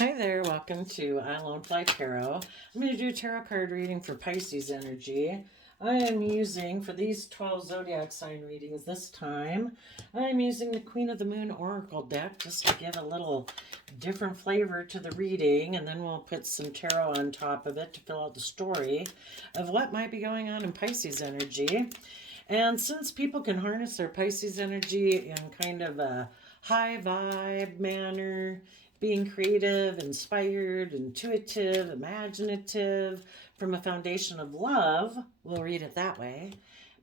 Hi there, welcome to I Alone Fly Tarot. I'm going to do a tarot card reading for Pisces energy. I am using, for these 12 zodiac sign readings this time, I'm using the Queen of the Moon Oracle deck just to give a little different flavor to the reading, and then we'll put some tarot on top of it to fill out the story of what might be going on in Pisces energy. And since people can harness their Pisces energy in kind of a high vibe manner, being creative, inspired, intuitive, imaginative, from a foundation of love, we'll read it that way.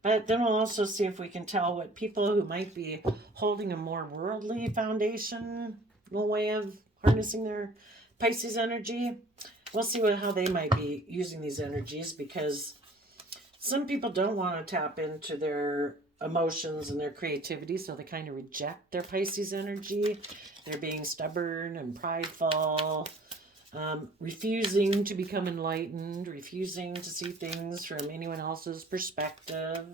But then we'll also see if we can tell what people who might be holding a more worldly foundational way of harnessing their Pisces energy. We'll see how they might be using these energies, because some people don't want to tap into their emotions and their creativity, so they kind of reject their Pisces energy. They're being stubborn and prideful, refusing to become enlightened, refusing to see things from anyone else's perspective.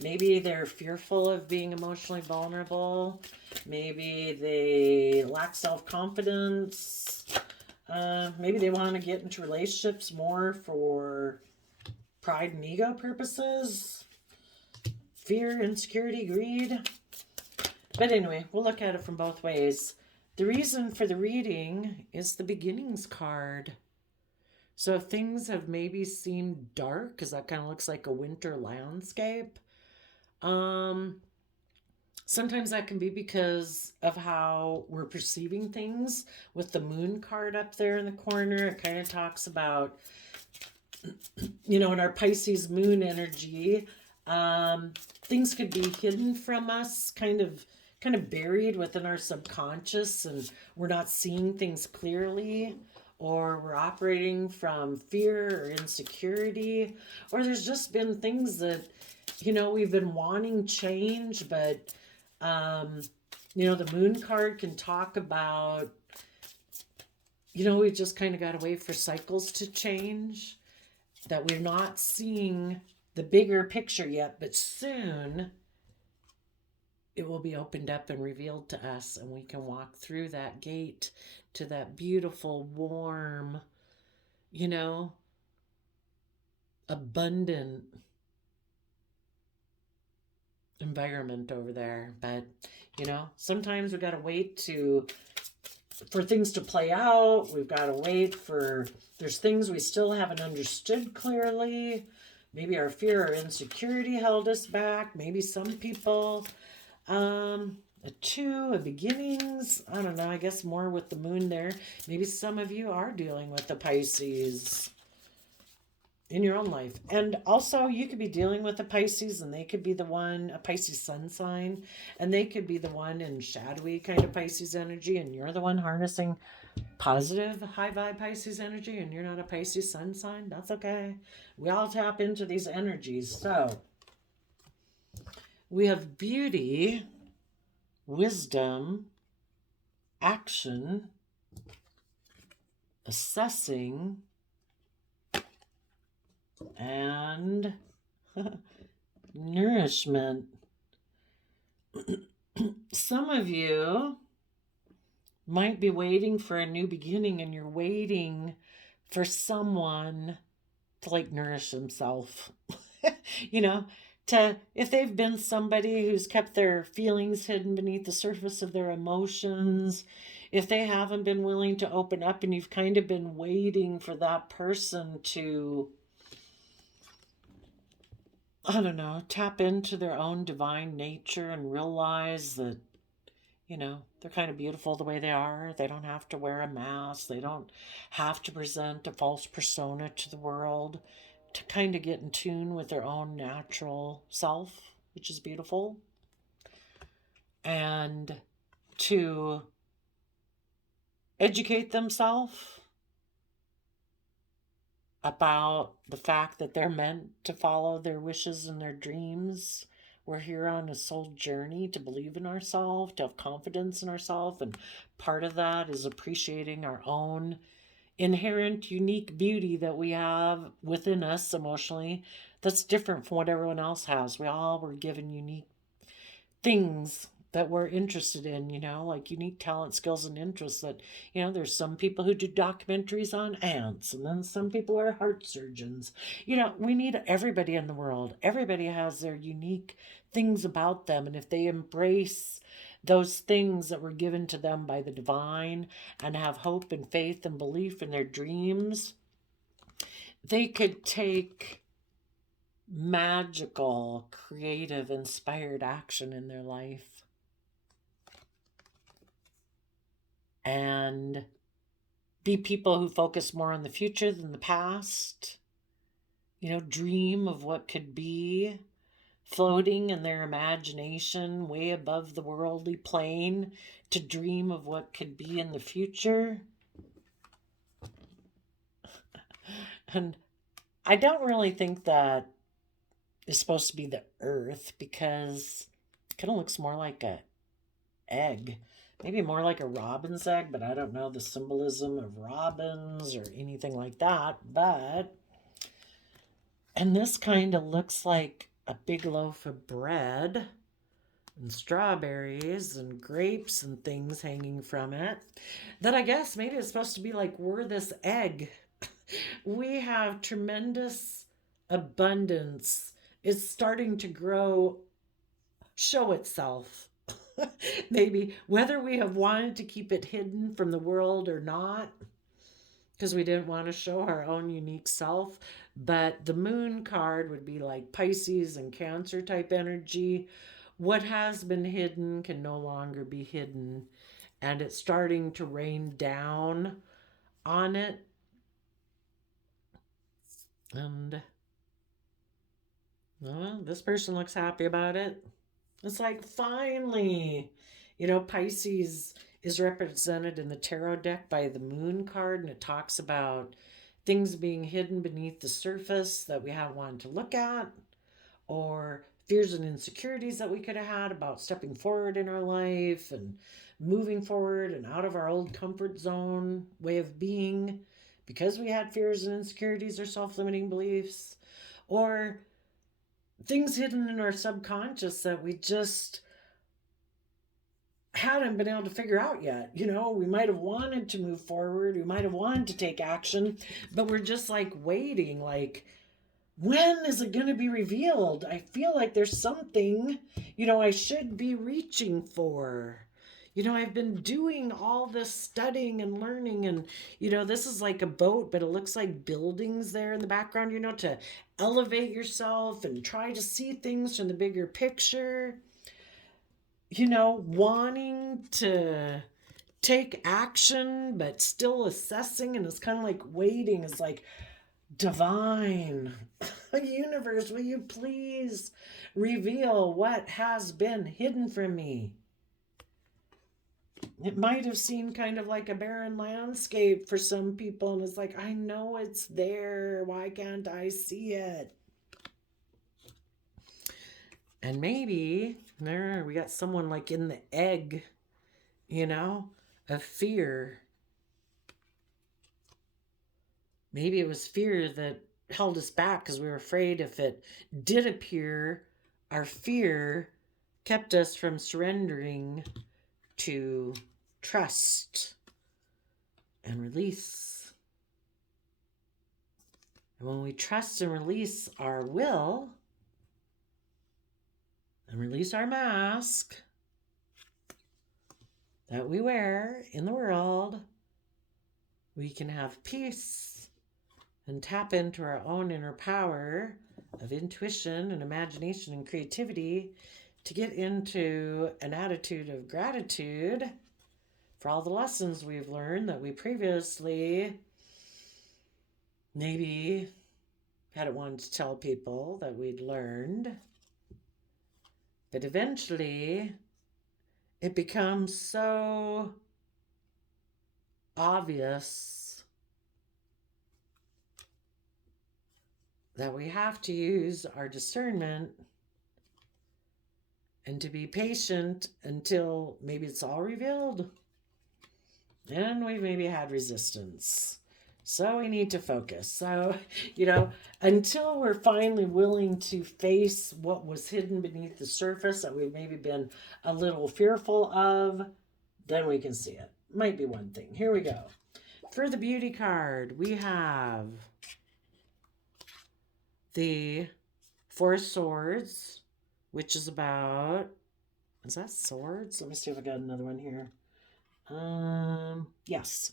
Maybe they're fearful of being emotionally vulnerable. Maybe they lack self-confidence. Maybe they want to get into relationships more for pride and ego purposes. Fear, insecurity, greed. But anyway, we'll look at it from both ways. The reason for the reading is the beginnings card. So if things have maybe seemed dark, because that kind of looks like a winter landscape, sometimes that can be because of how we're perceiving things. With the moon card up there in the corner, it kind of talks about, in our Pisces moon energy, things could be hidden from us, kind of buried within our subconscious, and we're not seeing things clearly, or we're operating from fear or insecurity, or there's just been things that we've been wanting change, but the moon card can talk about we just kind of got to wait for cycles to change, that we're not seeing the bigger picture yet, but soon it will be opened up and revealed to us, and we can walk through that gate to that beautiful, warm, abundant environment over there. But sometimes we got to wait for things to play out. We've got to wait for, there's things we still haven't understood clearly. Maybe our fear or insecurity held us back. Maybe some people, a beginnings. I don't know, I guess more with the moon there. Maybe some of you are dealing with the Pisces in your own life. And also you could be dealing with a Pisces, and they could be the one, a Pisces sun sign, and they could be the one in shadowy kind of Pisces energy, and you're the one harnessing positive high vibe Pisces energy, and you're not a Pisces sun sign. That's okay. We all tap into these energies. So we have beauty, wisdom, action, assessing, and nourishment. Some of you might be waiting for a new beginning, and you're waiting for someone to nourish himself. If they've been somebody who's kept their feelings hidden beneath the surface of their emotions, if they haven't been willing to open up, and you've kind of been waiting for that person to, I don't know, tap into their own divine nature and realize that, they're kind of beautiful the way they are. They don't have to wear a mask. They don't have to present a false persona to the world, to kind of get in tune with their own natural self, which is beautiful. And to educate themselves about the fact that they're meant to follow their wishes and their dreams. We're here on a soul journey to believe in ourselves, to have confidence in ourselves, and part of that is appreciating our own inherent unique beauty that we have within us emotionally, that's different from what everyone else has. We all were given unique things that we're interested in, like unique talent, skills, and interests that, there's some people who do documentaries on ants, and then some people are heart surgeons. We need everybody in the world. Everybody has their unique things about them. And if they embrace those things that were given to them by the divine and have hope and faith and belief in their dreams, they could take magical, creative, inspired action in their life and be people who focus more on the future than the past, dream of what could be, floating in their imagination way above the worldly plane to dream of what could be in the future. And I don't really think that is supposed to be the earth, because it kind of looks more like a egg. Maybe more like a robin's egg, but I don't know the symbolism of robins or anything like that. And this kind of looks like a big loaf of bread and strawberries and grapes and things hanging from it. That I guess maybe it's supposed to be like, we're this egg. We have tremendous abundance. It's starting to grow, show itself. Maybe whether we have wanted to keep it hidden from the world or not, because we didn't want to show our own unique self. But the moon card would be like Pisces and Cancer type energy. What has been hidden can no longer be hidden, and it's starting to rain down on it. And this person looks happy about it. It's like, finally, Pisces is represented in the tarot deck by the moon card, and it talks about things being hidden beneath the surface that we haven't wanted to look at, or fears and insecurities that we could have had about stepping forward in our life and moving forward and out of our old comfort zone way of being because we had fears and insecurities or self-limiting beliefs, or things hidden in our subconscious that we just hadn't been able to figure out yet. We might have wanted to move forward, we might have wanted to take action, but we're just like waiting, like, when is it going to be revealed? I feel like there's something, I should be reaching for. I've been doing all this studying and learning, and, this is like a boat, but it looks like buildings there in the background, to elevate yourself and try to see things from the bigger picture. Wanting to take action, but still assessing, and it's kind of like waiting. It's like, divine universe, will you please reveal what has been hidden from me? It might have seemed kind of like a barren landscape for some people, and it's like, I know it's there, why can't I see it? And maybe there we got someone like in the egg, of fear. Maybe it was fear that held us back because we were afraid if it did appear, our fear kept us from surrendering to trust and release. And when we trust and release our will and release our mask that we wear in the world, we can have peace and tap into our own inner power of intuition and imagination and creativity to get into an attitude of gratitude for all the lessons we've learned that we previously maybe hadn't wanted to tell people that we'd learned. But eventually, it becomes so obvious that we have to use our discernment and to be patient until maybe it's all revealed. And we've maybe had resistance So we need to focus. So, you know, until we're finally willing to face what was hidden beneath the surface that we've maybe been a little fearful of, then we can see it. Might be one thing. Here we go. For the beauty card, we have the Four of Swords, which is about, is that swords? Let me see if I got another one here. Yes.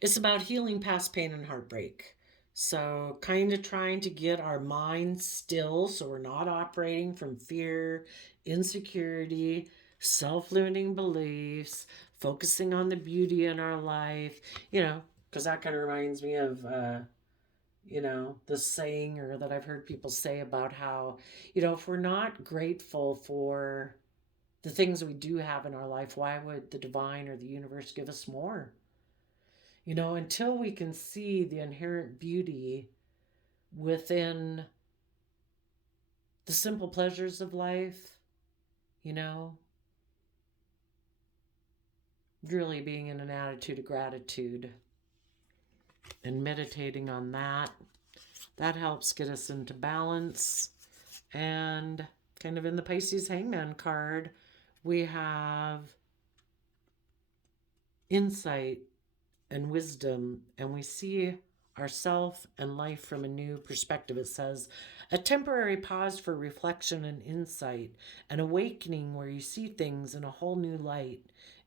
It's about healing past pain and heartbreak. So, kind of trying to get our minds still so we're not operating from fear, insecurity, self limiting beliefs, focusing on the beauty in our life, because that kind of reminds me of, the saying or that I've heard people say about how, if we're not grateful for the things we do have in our life, why would the divine or the universe give us more? Until we can see the inherent beauty within the simple pleasures of life, really being in an attitude of gratitude and meditating on that, that helps get us into balance. And kind of in the Pisces Hangman card, we have insight and wisdom, and we see ourself and life from a new perspective. It says, a temporary pause for reflection and insight, an awakening where you see things in a whole new light.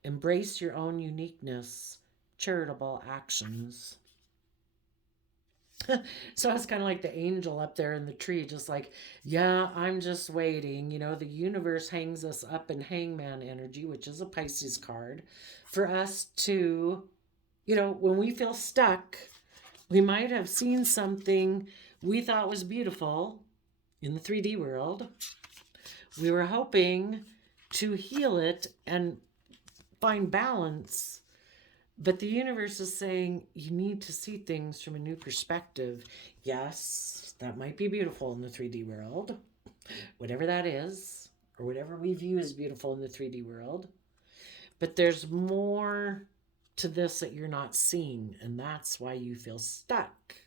Embrace your own uniqueness, charitable actions. So it's kind of like the angel up there in the tree, just like, yeah, I'm just waiting. The universe hangs us up in hangman energy, which is a Pisces card, for us to, when we feel stuck, we might have seen something we thought was beautiful in the 3D world. We were hoping to heal it and find balance. But the universe is saying you need to see things from a new perspective. Yes, that might be beautiful in the 3D world, whatever that is, or whatever we view as beautiful in the 3D world. But there's more to this that you're not seeing, and that's why you feel stuck.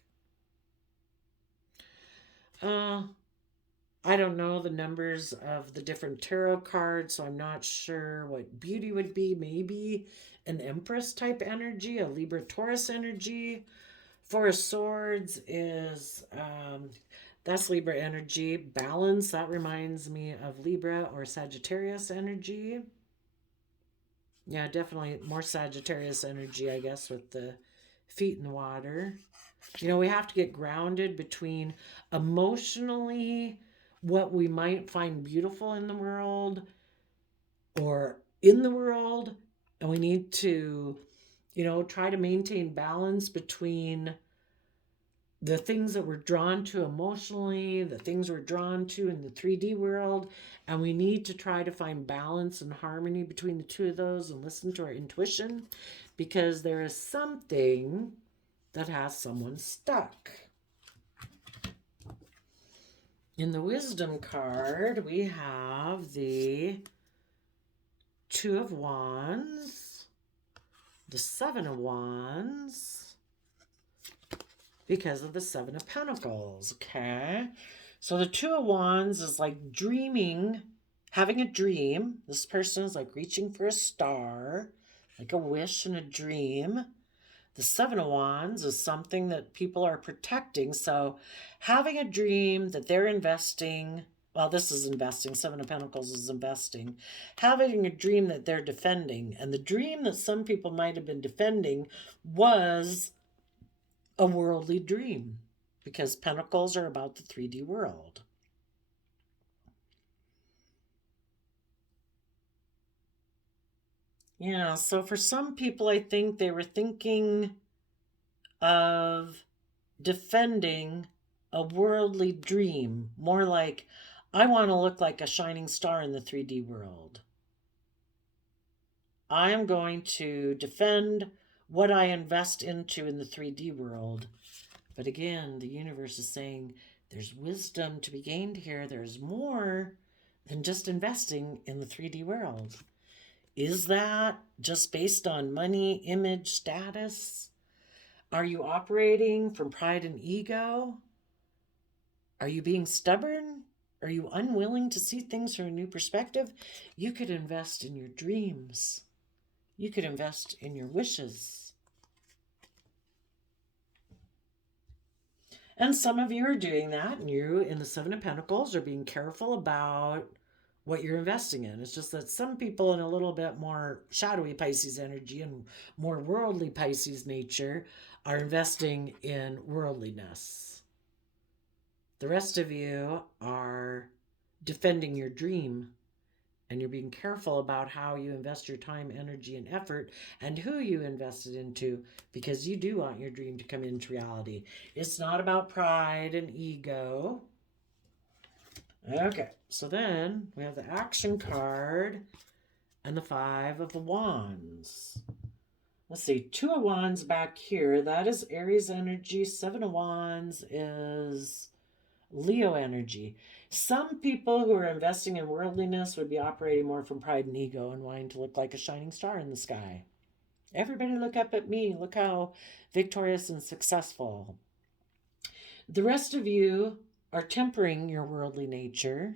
I don't know the numbers of the different tarot cards, so I'm not sure what beauty would be. Maybe an Empress type energy, a Libra Taurus energy. Four of Swords is, that's Libra energy. Balance, that reminds me of Libra or Sagittarius energy. Yeah, definitely more Sagittarius energy, I guess, with the feet in the water. We have to get grounded between emotionally what we might find beautiful in the world or in the world, and we need to, try to maintain balance between the things that we're drawn to emotionally, the things we're drawn to in the 3D world, and we need to try to find balance and harmony between the two of those and listen to our intuition, because there is something that has someone stuck. In the Wisdom card, we have the Two of Wands, the Seven of Wands, because of the Seven of Pentacles, okay? So the Two of Wands is like dreaming, having a dream. This person is like reaching for a star, like a wish and a dream. The Seven of Wands is something that people are protecting. So having a dream that they're investing, well, this is investing. Seven of Pentacles is investing. Having a dream that they're defending. And the dream that some people might have been defending was a worldly dream, because Pentacles are about the 3D world. Yeah, so for some people, I think they were thinking of defending a worldly dream, more like, I want to look like a shining star in the 3D world. I am going to defend what I invest into in the 3D world. But again, the universe is saying there's wisdom to be gained here. There's more than just investing in the 3D world. Is that just based on money, image, status? Are you operating from pride and ego? Are you being stubborn? Are you unwilling to see things from a new perspective? You could invest in your dreams. You could invest in your wishes. And some of you are doing that, and you in the Seven of Pentacles are being careful about what you're investing in. It's just that some people in a little bit more shadowy Pisces energy and more worldly Pisces nature are investing in worldliness. The rest of you are defending your dream, and you're being careful about how you invest your time, energy, and effort, and who you invest it into, because you do want your dream to come into reality. It's not about pride and ego. Okay, so then we have the action card and the Five of Wands. Let's see, Two of Wands back here. That is Aries energy. Seven of Wands is Leo energy. Some people who are investing in worldliness would be operating more from pride and ego and wanting to look like a shining star in the sky. Everybody look up at me. Look how victorious and successful. The rest of you are tempering your worldly nature.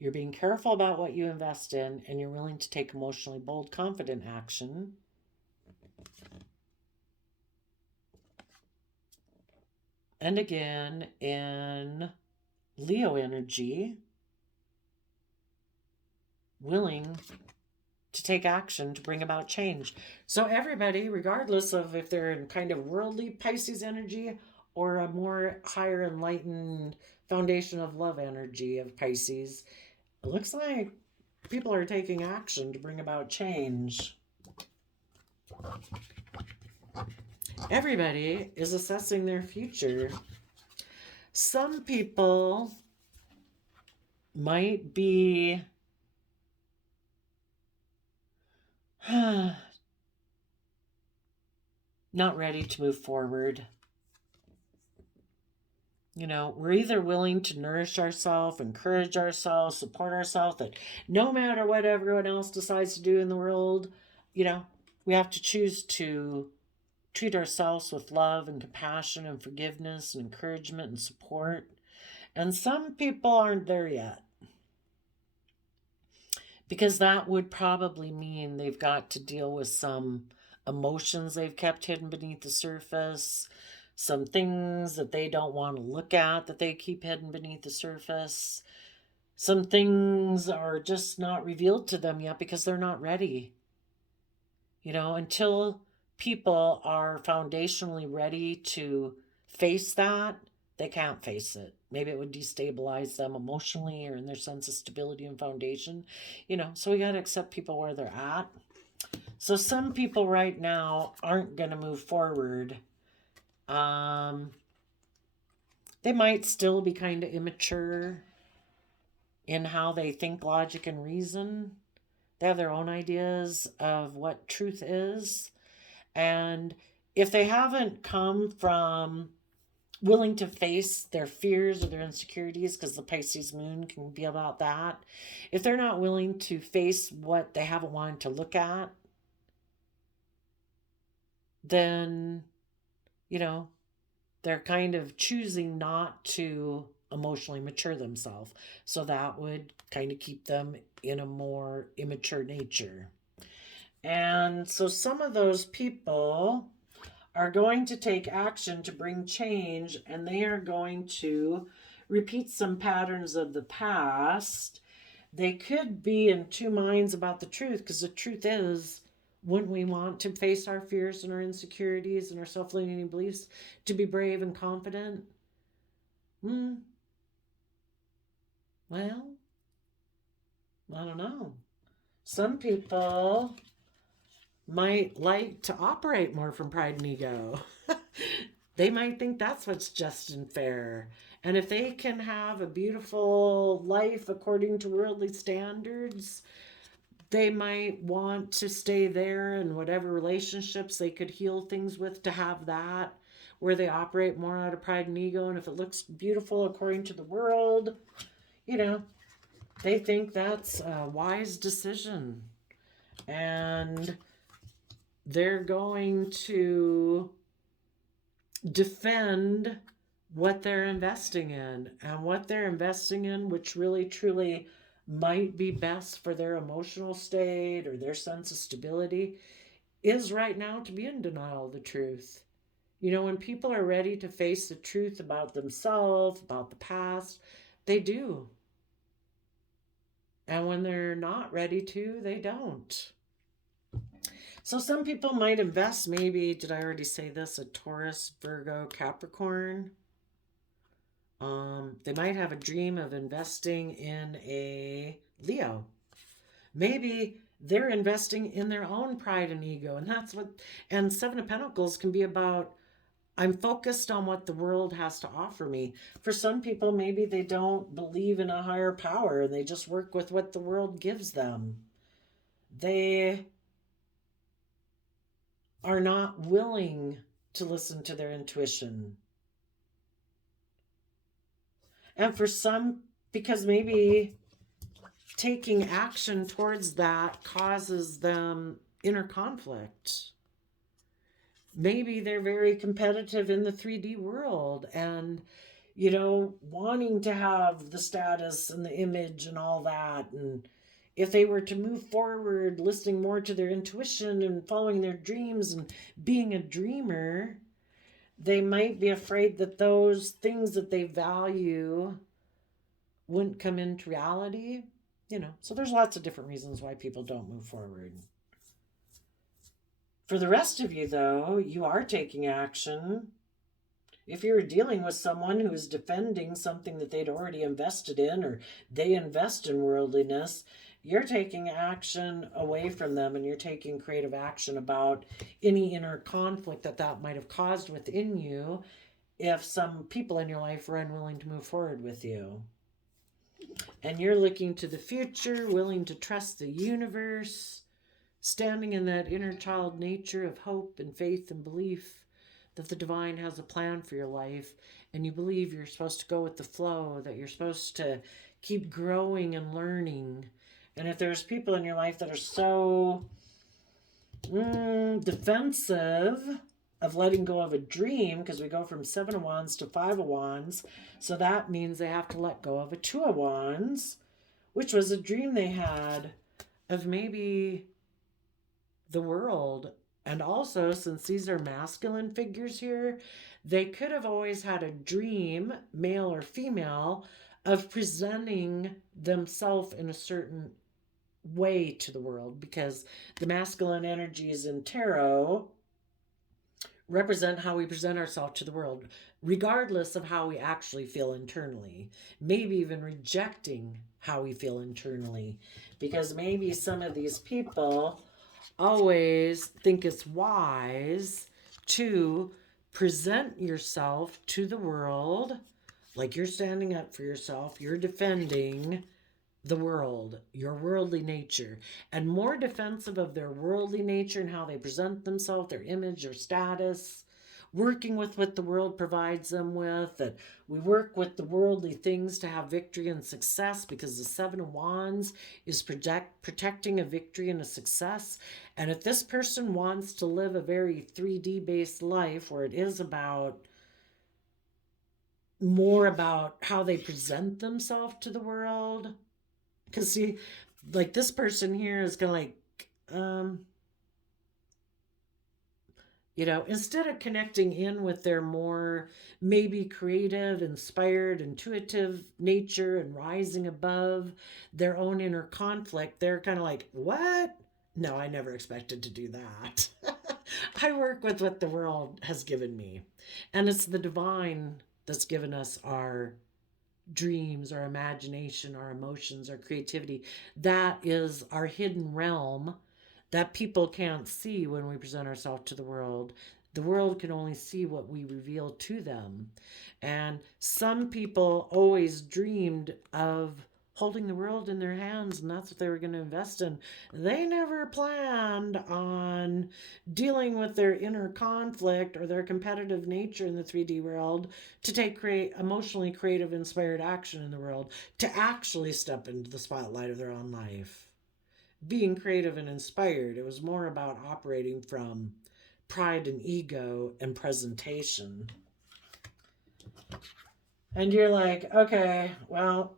You're being careful about what you invest in, and you're willing to take emotionally bold, confident action. And again, in Leo energy, willing to take action to bring about change. So everybody, regardless of if they're in kind of worldly Pisces energy or a more higher enlightened foundation of love energy of Pisces, it looks like people are taking action to bring about change. Everybody is assessing their future. Some people might be not ready to move forward. You know, we're either willing to nourish ourselves, encourage ourselves, support ourselves, that no matter what everyone else decides to do in the world, you know, we have to choose to treat ourselves with love and compassion and forgiveness and encouragement and support. And some people aren't there yet, because that would probably mean they've got to deal with some emotions they've kept hidden beneath the surface, some things that they don't want to look at that they keep hidden beneath the surface. Some things are just not revealed to them yet because they're not ready. You know, until people are foundationally ready to face that, they can't face it. Maybe it would destabilize them emotionally or in their sense of stability and foundation. You know, so we got to accept people where they're at. So some people right now aren't going to move forward. They might still be kind of immature in how they think, logic, and reason. They have their own ideas of what truth is. And if they haven't come from willing to face their fears or their insecurities, because the Pisces moon can be about that, if they're not willing to face what they haven't wanted to look at, then, you know, they're kind of choosing not to emotionally mature themselves. So that would kind of keep them in a more immature nature. And so some of those people are going to take action to bring change, and they are going to repeat some patterns of the past. They could be in two minds about the truth, because the truth is, wouldn't we want to face our fears and our insecurities and our self-limiting beliefs, to be brave and confident? Well, I don't know. Some people might like to operate more from pride and ego. They might think that's what's just and fair. And if they can have a beautiful life according to worldly standards, they might want to stay there, and whatever relationships they could heal things with, to have that, where they operate more out of pride and ego. And if it looks beautiful according to the world, you know, they think that's a wise decision. And they're going to defend what they're investing in, and what they're investing in, which really truly might be best for their emotional state or their sense of stability, is right now to be in denial of the truth. You know, when people are ready to face the truth about themselves, about the past, they do. And when they're not ready to, they don't. So some people might invest, maybe, did I already say this? A Taurus, Virgo, Capricorn. They might have a dream of investing in a Leo. Maybe they're investing in their own pride and ego. And that's what, and Seven of Pentacles can be about, I'm focused on what the world has to offer me. For some people, maybe they don't believe in a higher power and they just work with what the world gives them. They are not willing to listen to their intuition. And for some, because maybe taking action towards that causes them inner conflict. Maybe they're very competitive in the 3D world and, you know, wanting to have the status and the image and all that. And if they were to move forward, listening more to their intuition and following their dreams and being a dreamer, they might be afraid that those things that they value wouldn't come into reality. You know, so there's lots of different reasons why people don't move forward. For the rest of you, though, you are taking action. If you're dealing with someone who is defending something that they'd already invested in, or they invest in worldliness, you're taking action away from them, and you're taking creative action about any inner conflict that that might have caused within you if some people in your life are unwilling to move forward with you. And you're looking to the future, willing to trust the universe, standing in that inner child nature of hope and faith and belief that the divine has a plan for your life, and you believe you're supposed to go with the flow, that you're supposed to keep growing and learning. And if there's people in your life that are so defensive of letting go of a dream, because we go from 7 of Wands to 5 of Wands, so that means they have to let go of a 2 of Wands, which was a dream they had of maybe the world. And also, since these are masculine figures here, they could have always had a dream, male or female, of presenting themselves in a certain way to the world, because the masculine energies in tarot represent how we present ourselves to the world, regardless of how we actually feel internally, maybe even rejecting how we feel internally, because maybe some of these people always think it's wise to present yourself to the world like you're standing up for yourself, you're defending the world, your worldly nature, and more defensive of their worldly nature and how they present themselves, their image, their status, working with what the world provides them with, that we work with the worldly things to have victory and success, because the 7 of Wands is protecting a victory and a success. And if this person wants to live a very 3D based life where it is about more about how they present themselves to the world, because see, like this person here is going to you know, instead of connecting in with their more maybe creative, inspired, intuitive nature and rising above their own inner conflict, they're kind of like, what? No, I never expected to do that. I work with what the world has given me. And it's the divine that's given us our dreams, our imagination, our emotions, our creativity. That is our hidden realm that people can't see when we present ourselves to the world. The world can only see what we reveal to them. And some people always dreamed of holding the world in their hands, and that's what they were going to invest in. They never planned on dealing with their inner conflict or their competitive nature in the 3D world to take emotionally creative, inspired action in the world, to actually step into the spotlight of their own life. Being creative and inspired, it was more about operating from pride and ego and presentation. And you're like, okay, well,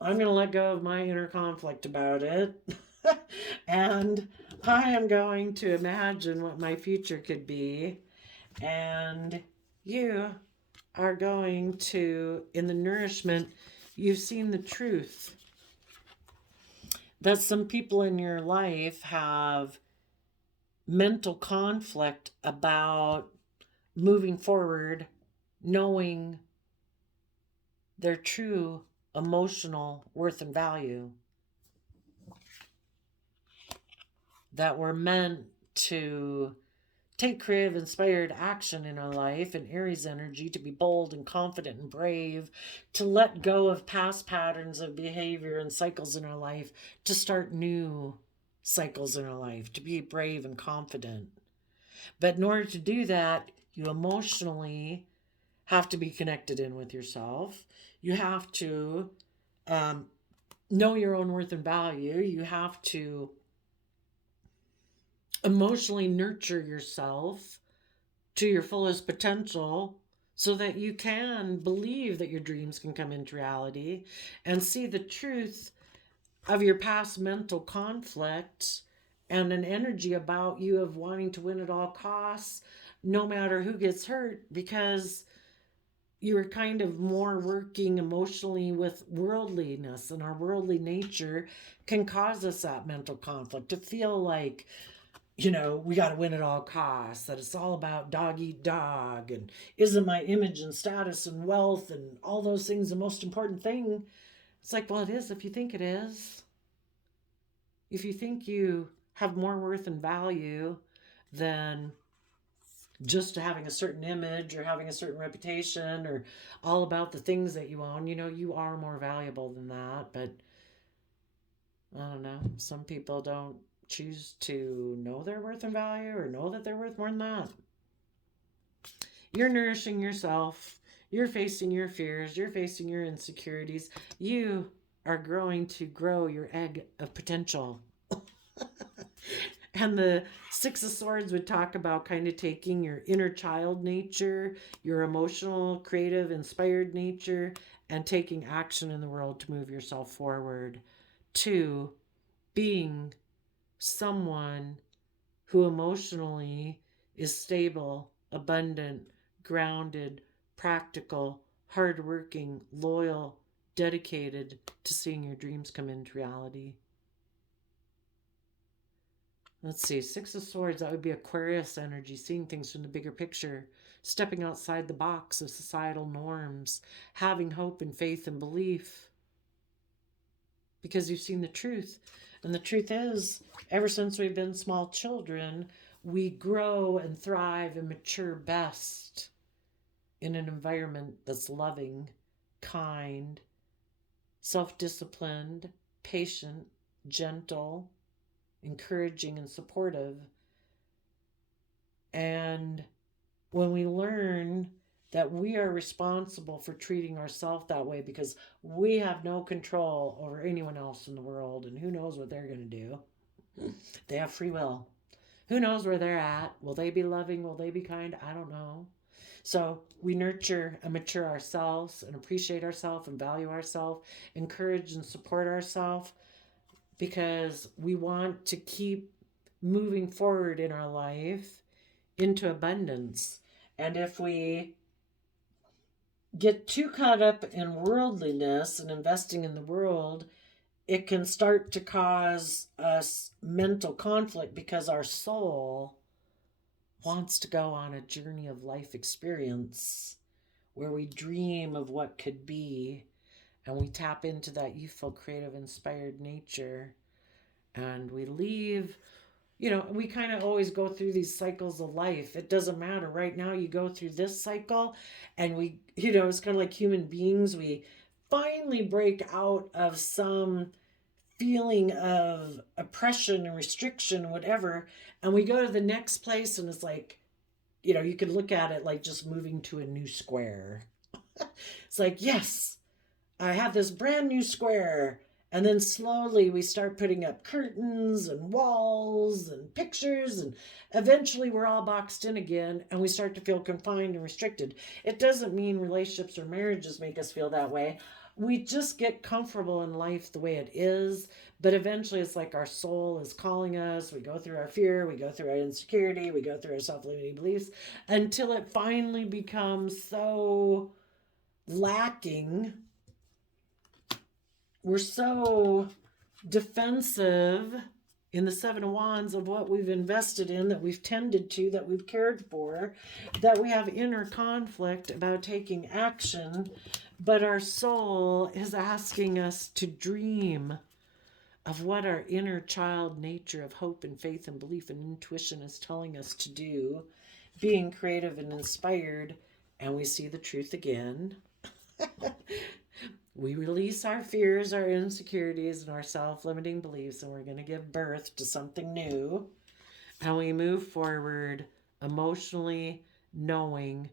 I'm going to let go of my inner conflict about it. And I am going to imagine what my future could be. And you are going to, in the nourishment, you've seen the truth that some people in your life have mental conflict about moving forward, knowing their true emotional worth and value, that we're meant to take creative, inspired action in our life, and Aries energy, to be bold and confident and brave, to let go of past patterns of behavior and cycles in our life, to start new cycles in our life, to be brave and confident. But in order to do that, you emotionally have to be connected in with yourself. You have to know your own worth and value. You have to emotionally nurture yourself to your fullest potential so that you can believe that your dreams can come into reality and see the truth of your past mental conflict and an energy about you of wanting to win at all costs, no matter who gets hurt, because you're kind of more working emotionally with worldliness, and our worldly nature can cause us that mental conflict to feel like, we got to win at all costs, that it's all about dog eat dog, and isn't my image and status and wealth and all those things the most important thing? It's like, well, it is if you think it is. If you think you have more worth and value than just having a certain image or having a certain reputation or all about the things that you own, you are more valuable than that. But I don't know, some people don't choose to know their worth and value or know that they're worth more than that. You're nourishing yourself. You're facing your fears. You're facing your insecurities. You are growing to grow your egg of potential. And the Six of Swords would talk about kind of taking your inner child nature, your emotional, creative, inspired nature, and taking action in the world to move yourself forward to being someone who emotionally is stable, abundant, grounded, practical, hardworking, loyal, dedicated to seeing your dreams come into reality. Let's see, Six of Swords, that would be Aquarius energy, seeing things from the bigger picture, stepping outside the box of societal norms, having hope and faith and belief, because you've seen the truth. And the truth is, ever since we've been small children, we grow and thrive and mature best in an environment that's loving, kind, self-disciplined, patient, gentle, encouraging, and supportive. And when we learn that we are responsible for treating ourselves that way, because we have no control over anyone else in the world, and who knows what they're going to do. They have free will. Who knows where they're at? Will they be loving? Will they be kind? I don't know. So we nurture and mature ourselves and appreciate ourselves and value ourselves, encourage and support ourselves, because we want to keep moving forward in our life into abundance. And if we get too caught up in worldliness and investing in the world, it can start to cause us mental conflict, because our soul wants to go on a journey of life experience where we dream of what could be, and we tap into that youthful, creative, inspired nature, and we leave. We kind of always go through these cycles of life. It doesn't matter. Right now, you go through this cycle, and we, it's kind of like human beings. We finally break out of some feeling of oppression and restriction, whatever, and we go to the next place, and it's like, you could look at it like just moving to a new square. It's like, yes, I have this brand new square, And then slowly we start putting up curtains and walls and pictures, and eventually we're all boxed in again and we start to feel confined and restricted. It doesn't mean relationships or marriages make us feel that way. We just get comfortable in life the way it is, but eventually it's like our soul is calling us. We go through our fear, we go through our insecurity, we go through our self-limiting beliefs until it finally becomes so lacking. We're so defensive in the Seven of Wands of what we've invested in, that we've tended to, that we've cared for, that we have inner conflict about taking action. But our soul is asking us to dream of what our inner child nature of hope and faith and belief and intuition is telling us to do, being creative and inspired, and we see the truth again. We release our fears, our insecurities, and our self-limiting beliefs, and we're going to give birth to something new. And we move forward emotionally, knowing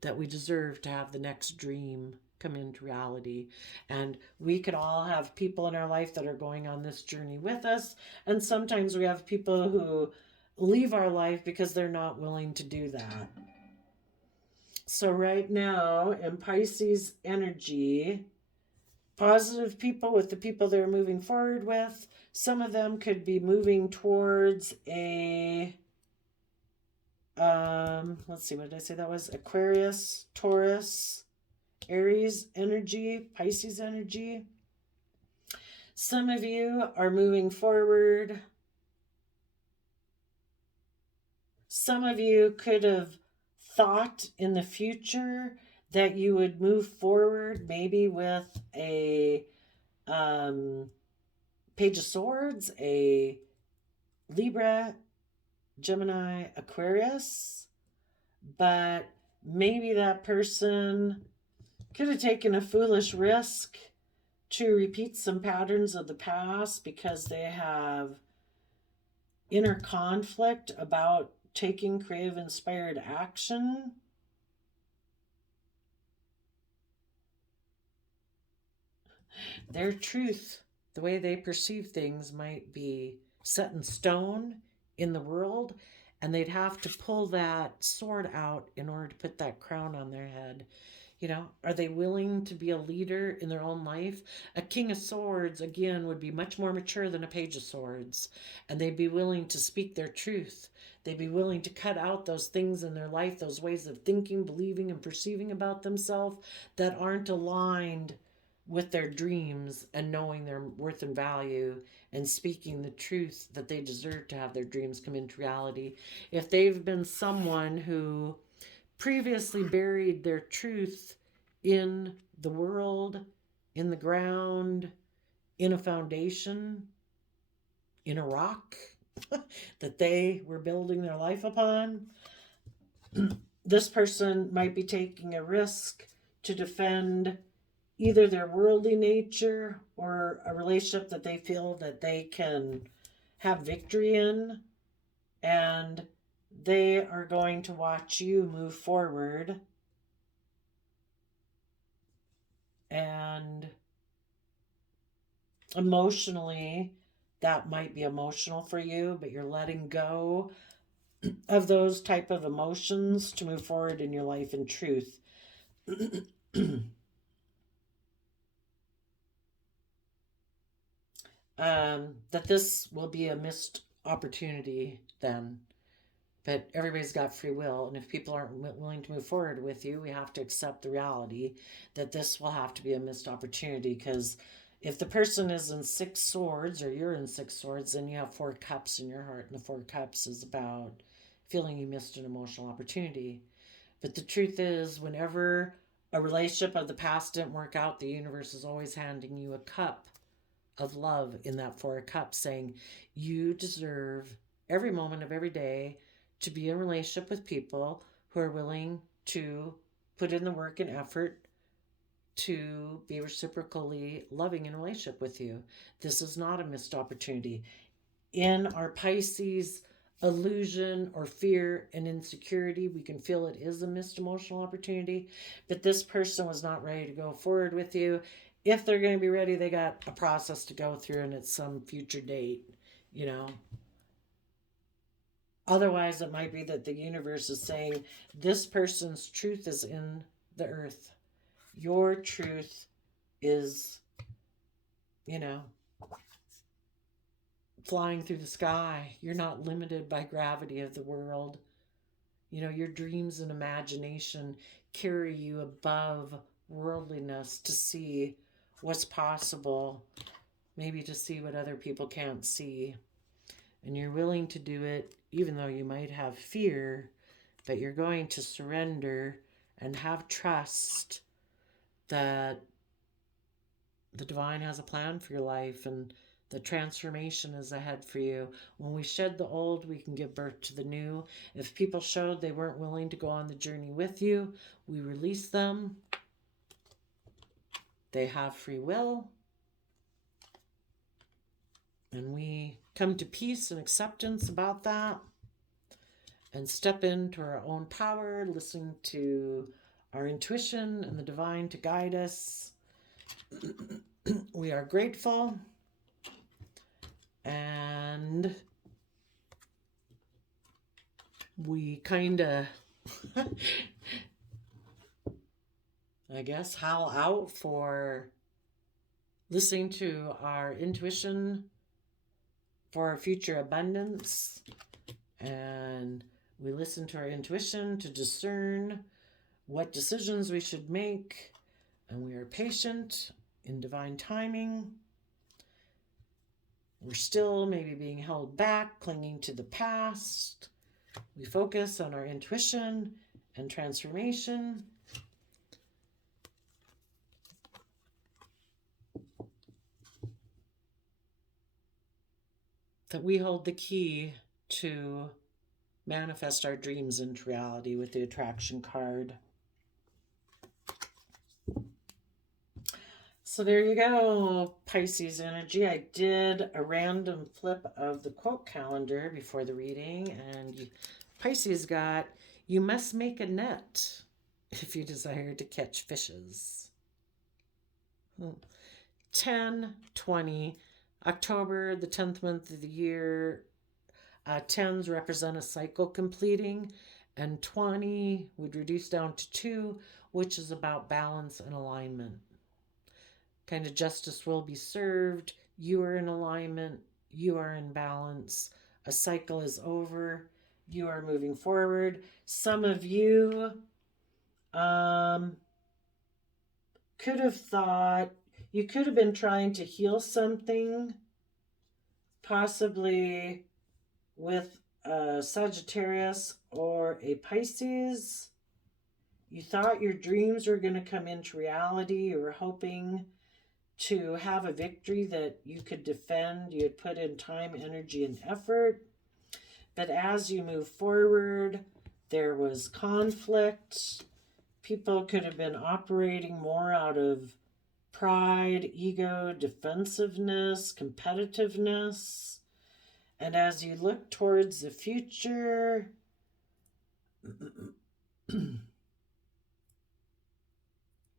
that we deserve to have the next dream come into reality. And we could all have people in our life that are going on this journey with us. And sometimes we have people who leave our life because they're not willing to do that. So right now in Pisces energy, positive people with the people they're moving forward with. Some of them could be moving towards a, let's see, what did I say that was? Aquarius, Taurus, Aries energy, Pisces energy. Some of you are moving forward. Some of you could have thought in the future that you would move forward maybe with a Page of Swords, a Libra, Gemini, Aquarius, but maybe that person could have taken a foolish risk to repeat some patterns of the past because they have inner conflict about taking creative, inspired action. Their truth, the way they perceive things, might be set in stone in the world, and they'd have to pull that sword out in order to put that crown on their head. You know, are they willing to be a leader in their own life? A King of Swords, again, would be much more mature than a Page of Swords, and they'd be willing to speak their truth. They'd be willing to cut out those things in their life, those ways of thinking, believing, and perceiving about themselves that aren't aligned with their dreams and knowing their worth and value and speaking the truth that they deserve to have their dreams come into reality. If they've been someone who previously buried their truth in the world, in the ground, in a foundation, in a rock that they were building their life upon, this person might be taking a risk to defend either their worldly nature or a relationship that they feel that they can have victory in, and they are going to watch you move forward. And emotionally, that might be emotional for you, but you're letting go of those type of emotions to move forward in your life in truth. That this will be a missed opportunity then. But everybody's got free will, and if people aren't willing to move forward with you, we have to accept the reality that this will have to be a missed opportunity, because if the person is in 6 swords, or you're in 6 swords, then you have 4 cups in your heart, and the 4 cups is about feeling you missed an emotional opportunity. But the truth is, whenever a relationship of the past didn't work out, the universe is always handing you a cup of love in that 4 cups, saying you deserve every moment of every day to be in a relationship with people who are willing to put in the work and effort to be reciprocally loving in a relationship with you. This is not a missed opportunity. In our Pisces illusion or fear and insecurity, we can feel it is a missed emotional opportunity, but this person was not ready to go forward with you. if they're going to be ready, they got a process to go through and it's some future date, you know. Otherwise, it might be that the universe is saying this person's truth is in the earth. Your truth is, you know, flying through the sky. You're not limited by gravity of the world. You know, your dreams and imagination carry you above worldliness to see what's possible, maybe to see what other people can't see. And you're willing to do it, even though you might have fear, but you're going to surrender and have trust that the divine has a plan for your life and the transformation is ahead for you. When we shed the old, we can give birth to the new. If people showed they weren't willing to go on the journey with you, we release them. They have free will. And we come to peace and acceptance about that and step into our own power, listening to our intuition and the divine to guide us. We are grateful. And we kind of, I guess, howl out for listening to our intuition for our future abundance. And we listen to our intuition to discern what decisions we should make. And we are patient in divine timing. We're still maybe being held back, clinging to the past. We focus on our intuition and transformation. That we hold the key to manifest our dreams into reality with the attraction card. So there you go, Pisces energy. I did a random flip of the quote calendar before the reading, and Pisces got, you must make a net if you desire to catch fishes. 10/20, October, the 10th month of the year. 10s represent a cycle completing, and 20 would reduce down to 2, which is about balance and alignment. Kind of justice will be served. You are in alignment. You are in balance. A cycle is over. You are moving forward. Some of you could have thought, you could have been trying to heal something, possibly with a Sagittarius or a Pisces. You thought your dreams were going to come into reality. You were hoping to have a victory that you could defend. You had put in time, energy, and effort. But as you move forward, there was conflict. People could have been operating more out of pride, ego, defensiveness, competitiveness. And as you look towards the future,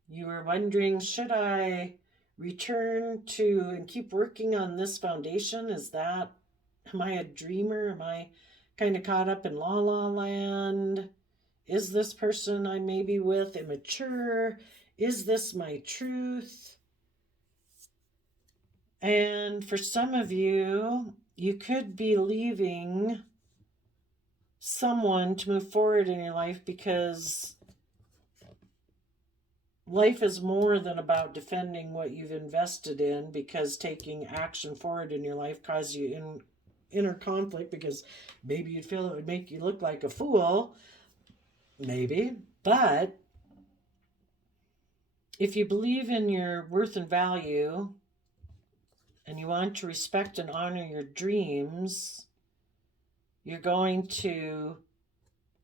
you were wondering, should I return to and keep working on this foundation? Am I a dreamer? Am I kind of caught up in la la land? Is this person I may be with immature? Is this my truth? And for some of you, you could be leaving someone to move forward in your life because life is more than about defending what you've invested in, because taking action forward in your life causes you inner conflict, because maybe you'd feel it would make you look like a fool, maybe. But if you believe in your worth and value and you want to respect and honor your dreams, you're going to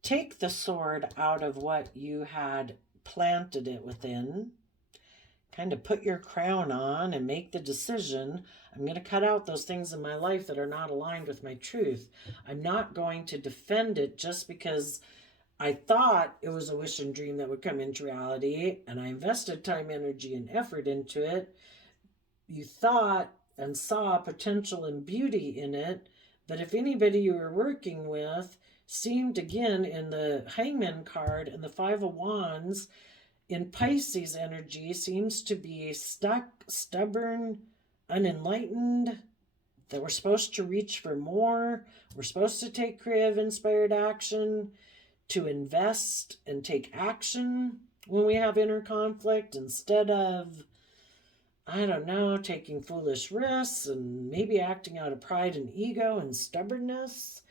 take the sword out of what you had planted it within, kind of put your crown on and make the decision, I'm going to cut out those things in my life that are not aligned with my truth. I'm not going to defend it just because I thought it was a wish and dream that would come into reality, and I invested time, energy, and effort into it. You thought and saw potential and beauty in it, but if anybody you were working with seemed, again, in the Hangman card and the Five of Wands, in Pisces energy, seems to be stuck, stubborn, unenlightened, that we're supposed to reach for more. We're supposed to take creative, inspired action, to invest and take action when we have inner conflict, instead of, I don't know, taking foolish risks and maybe acting out of pride and ego and stubbornness.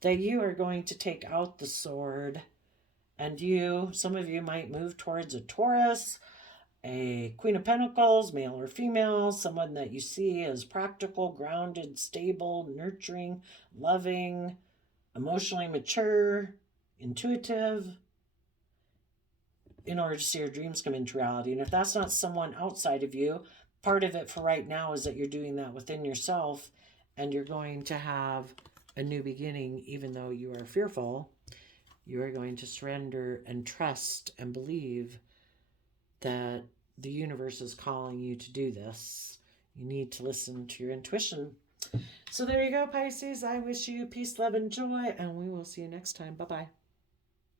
That you are going to take out the sword, and some of you might move towards a Taurus, a Queen of Pentacles, male or female, someone that you see as practical, grounded, stable, nurturing, loving, emotionally mature, intuitive, in order to see your dreams come into reality. And if that's not someone outside of you, part of it for right now is that you're doing that within yourself, and you're going to have a new beginning. Even though you are fearful, you are going to surrender and trust and believe that the universe is calling you to do this. You need to listen to your intuition. So there you go, Pisces. I wish you peace, love, and joy, and we will see you next time. Bye-bye.